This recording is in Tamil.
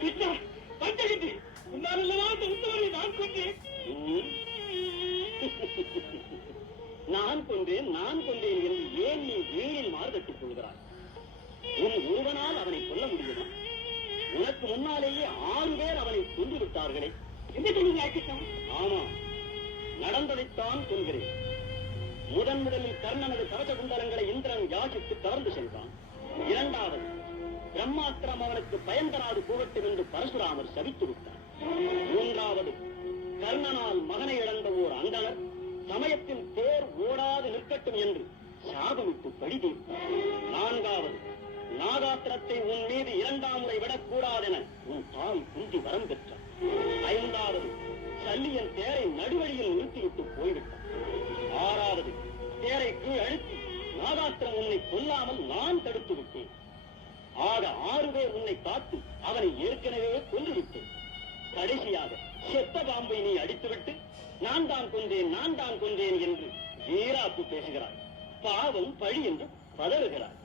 கிருஷ்ணா, பஞ்சகிட்டு உன்னாலல்லவா அந்த உத்தவரை நான் கொண்டேன். நான் கொண்டேன் என்று ஏன் நீ வீணில் மாறுபட்டுக் கொள்கிறாய்? உன் ஒருவனால் அவனை கொல்ல முடியுமா? உனக்கு முன்னாலேயே 6 பேர் அவனை கொண்டு விட்டார்களே. என்ன சொன்னீங்க கிருஷ்ணா? ஆமா, நடந்ததைத்தான் சொல்கிறேன். முதலில் கர்ணனது கவச குண்டலங்களை இந்திரன் யாசித்து கவர்ந்து சென்றான். 2வது, பிரம்மாஸ்திரம் அவனுக்கு பயன் தராது போகட்டும் என்று பரசுராமர் சபித்து விட்டார். 3வது, கர்ணனால் மகனை இழந்த ஓர் அந்தனர் சமயத்தில் தேர் ஓடாது நிற்கட்டும் என்று சாபமிட்டு பழி தீர்த்தார். 4வது, நாகாத்திரத்தை உன் மீது 2ஆம் முறை விடக்கூடாதென உன் தாய் குந்தி வரம் பெற்றார். 5வது, சல்லியன் தேரை நடுவழியில் நிறுத்திவிட்டு போய்விட்டார். 6வது, தேரை கீழ் அழுத்தி நாகாத்திரம் உன்னை கொல்லாமல் நான் தடுத்து விட்டேன். ஆக 6 பேர் உன்னை காத்து அவனை ஏற்கனவே கொன்றுவிட்டேன். கடைசியாக செத்த பாம்பை நீ அடித்துவிட்டு நான் தான் கொண்டேன் என்று வீராப்பு பேசுகிறாய். பாவம் பழி என்று பதறுகிறாய்.